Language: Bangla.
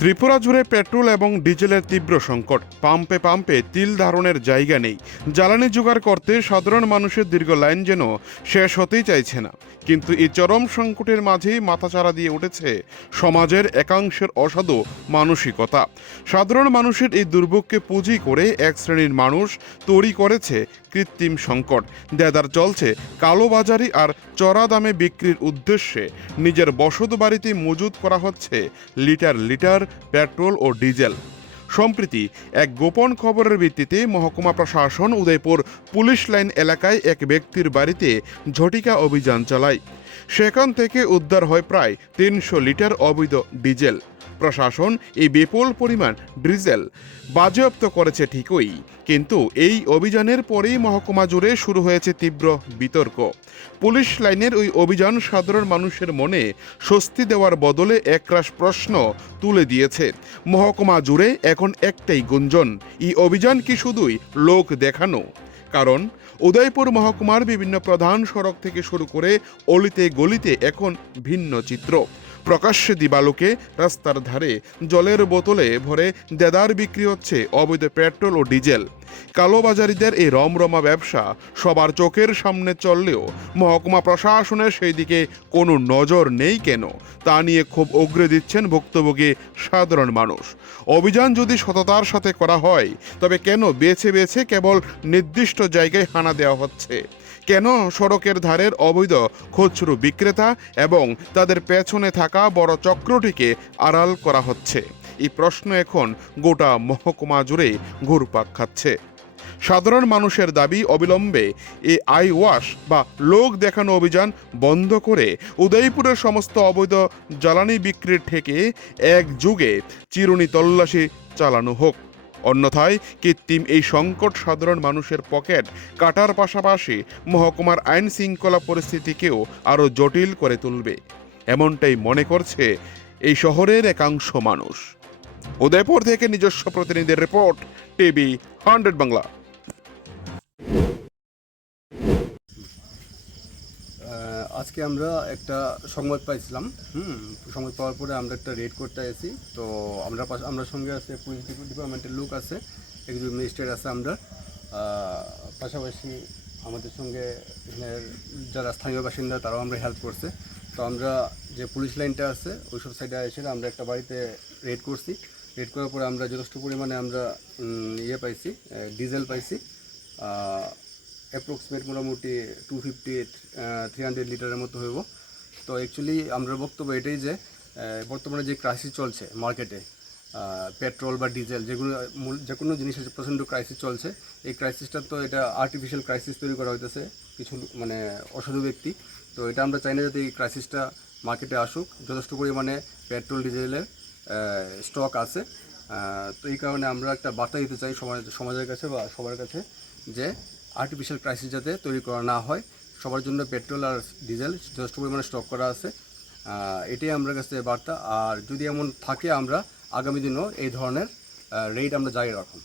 ত্রিপুরা জুড়ে পেট্রোল এবং ডিজেলের তীব্র সংকট। পাম্পে পাম্পে তিল ধারণের জায়গা নেই। জ্বালানি জোগাড় করতে সাধারণ মানুষের দীর্ঘ লাইন যেন শেষ হতেই চাইছে না। কিন্তু এই চরম সংকটের মাঝেই মাথাচাড়া দিয়ে উঠেছে সমাজের একাংশের অসাধু মানসিকতা। সাধারণ মানুষের এই দুর্ভোগকে পুঁজি করে এক শ্রেণীর মানুষ তৈরি করেছে কৃত্রিম সংকট। দেদার চলছে কালোবাজারি আর চড়া দামে বিক্রির উদ্দেশ্যে নিজের বসত বাড়িতে মজুত করা হচ্ছে লিটার লিটার পেট্রোল ও ডিজেল। সম্প্রতি এক গোপন খবরের ভিত্তিতে মহকুমা প্রশাসন উদয়পুর পুলিশ লাইন এলাকায় এক ব্যক্তির বাড়িতে ঝটিকা অভিযান চালায়। সেখান থেকে উদ্ধার হয় প্রায় ৩০০ লিটার অবৈধ ডিজেল। প্রশাসন এই বিপুল পরিমাণ ডিজেল বাজেয়াপ্ত করেছে ঠিকই, কিন্তু এই অভিযানের পরেই মহকুমা জুড়ে শুরু হয়েছে তীব্র বিতর্ক। পুলিশ লাইনের ওই অভিযান সাধারণ মানুষের মনে স্বস্তি দেওয়ার বদলে একরাশ প্রশ্ন তুলে দিয়েছে। মহকুমা জুড়ে এখন একটাই গুঞ্জন, এই অভিযান কি শুধুই লোক দেখানো? কারণ উদয়পুর মহকুমার বিভিন্ন প্রধান সড়ক থেকে শুরু করে অলিতে গলিতে এখন ভিন্ন চিত্র। প্রকাশ্যে দিবালোকে রাস্তার ধারে জলের বোতলে ভরে দেদার বিক্রি হচ্ছে অবৈধ পেট্রোল ও ডিজেল। কালোবাজারিদের এই রমরমা ব্যবসা সবার চোখের সামনে চললেও মহকুমা প্রশাসনের সেই দিকে কোনো নজর নেই কেন, তা নিয়ে খুব উগরে দিচ্ছেন ভুক্তভোগী সাধারণ মানুষ। অভিযান যদি সততার সাথে করা হয়, তবে কেন বেছে বেছে কেবল নির্দিষ্ট জায়গায় হানা দেওয়া হচ্ছে? কেন সড়কের ধারের অবৈধ খুচরো বিক্রেতা এবং তাদের পেছনে থাকা বড় চক্রটিকে আড়াল করা হচ্ছে? এই প্রশ্ন এখন গোটা মহকুমা জুড়ে ঘুরপাক খাচ্ছে। সাধারণ মানুষের দাবি, অবিলম্বে এই আই ওয়াশ বা লোক দেখানো অভিযান বন্ধ করে উদয়পুরের সমস্ত অবৈধ জ্বালানি বিক্রির থেকে একযোগে চিরুনি তল্লাশি চালানো হোক। অন্যথায় কৃত্রিম এই সংকট সাধারণ মানুষের পকেট কাটার পাশাপাশি মহকুমার আইন শৃঙ্খলা পরিস্থিতিকেও আরও জটিল করে তুলবে, এমনটাই মনে করছে এই শহরের একাংশ মানুষ। উদয়পুর থেকে নিজস্ব প্রতিনিধির রিপোর্ট, টিভি 100 বাংলা। আজকে আমরা একটা সংবাদ পাইছিলাম। সংবাদ পাওয়ার পরে আমরা একটা রেড করতে এসেছি। তো আমরা সঙ্গে আছে পুলিশ ডিপার্টমেন্টের লোক আছে, একজন ম্যাজিস্ট্রেট আছে, আমরা পাশাপাশি আমাদের সঙ্গে এখানের যারা স্থানীয় বাসিন্দা তারাও আমরা হেল্প করছে। তো আমরা যে পুলিশ লাইনটা আছে ওইসব সাইডে এসে আমরা একটা বাড়িতে রেড করছি। রেড করার পরে আমরা যথেষ্ট পরিমাণে আমরা পাইছি, ডিজেল পাইছি, অ্যাপ্রক্সিমেট মোটামুটি 250-300 লিটারের মতো হইব। তো অ্যাকচুয়ালি আমরা বক্তব্য এটাই যে বর্তমানে যে ক্রাইসিস চলছে মার্কেটে, পেট্রোল বা ডিজেল যে কোনো জিনিসের প্রচণ্ড ক্রাইসিস চলছে। এই ক্রাইসিসটা তো এটা আর্টিফিশিয়াল ক্রাইসিস তৈরি করা হইতেছে কিছু মানে অসাধু ব্যক্তি। তো এটা আমরা চাই না যাতে এই ক্রাইসিসটা মার্কেটে আসুক। যথেষ্ট পরিমাণে পেট্রোল ডিজেলের স্টক আছে। তো এই কারণে আমরা একটা বার্তা দিতে চাই সমাজের কাছে বা সবার কাছে যে আর্টিফিশিয়াল ক্রাইসিস যাতে তৈরি করা না হয়। সবার জন্য পেট্রোল আর ডিজেল যথেষ্ট পরিমাণে স্টক করা আছে, এটাই আমার কাছে বার্তা। আর যদি এমন থাকে আমরা আগামী দিনও এই ধরনের রেট আমরা জারি রাখুন।